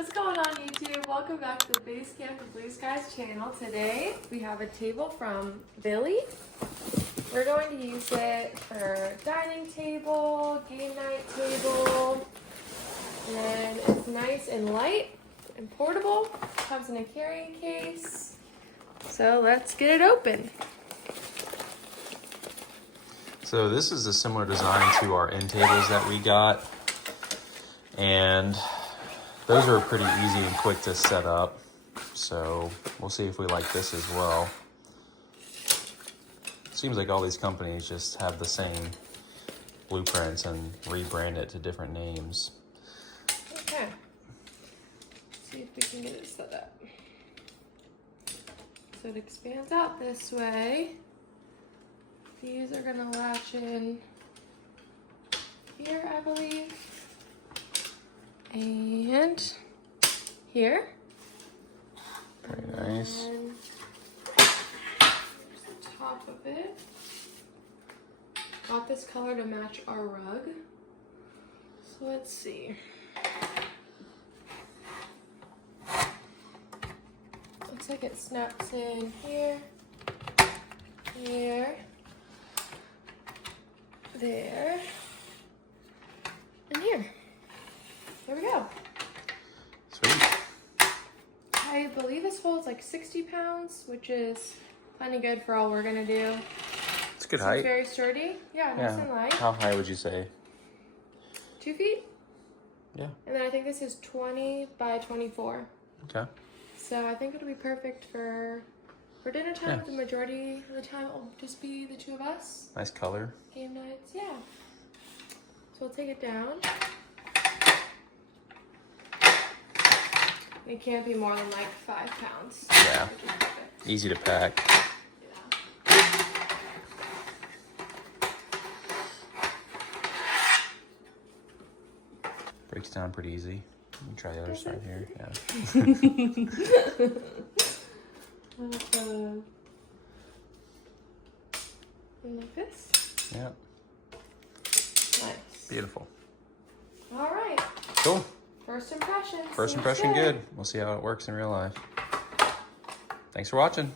What's going on YouTube? Welcome back to the Basecamp and Blueskies channel. Today we have a table from Billy. We're going to use it for dining table, game night table, and it's nice and light and portable. Comes in a carrying case. So let's get it open. So this is a similar design to our end tables that we got, and those are pretty easy and quick to set up. So we'll see if we like this as well. Seems like all these companies just have the same blueprints and rebrand it to different names. Okay. Let's see if we can get it set up. So it expands out this way. These are gonna latch in here, I believe. And here. Very nice. And here's the top of it. Got this color to match our rug. So let's see. Looks like it snaps in here, here, there, and here. There we go. Sweet. I believe this holds like 60 pounds, which is plenty good for all we're gonna do. It's good It's height. very sturdy. Yeah, nice and light. How high would you say? 2 feet. Yeah. And then I think this is 20 by 24. Okay. So I think it'll be perfect for dinner time. Yeah. The majority of the time it'll just be the two of us. Nice color. Game nights, yeah. So we'll take it down. It can't be more than like 5 pounds. Yeah. Which is perfect. Easy to pack. Yeah. Breaks down pretty easy. Let me try the other side here. Yeah. And like this. Yep. Nice. Beautiful. All right. Cool. First impression. First impression good. We'll see how it works in real life. Thanks for watching.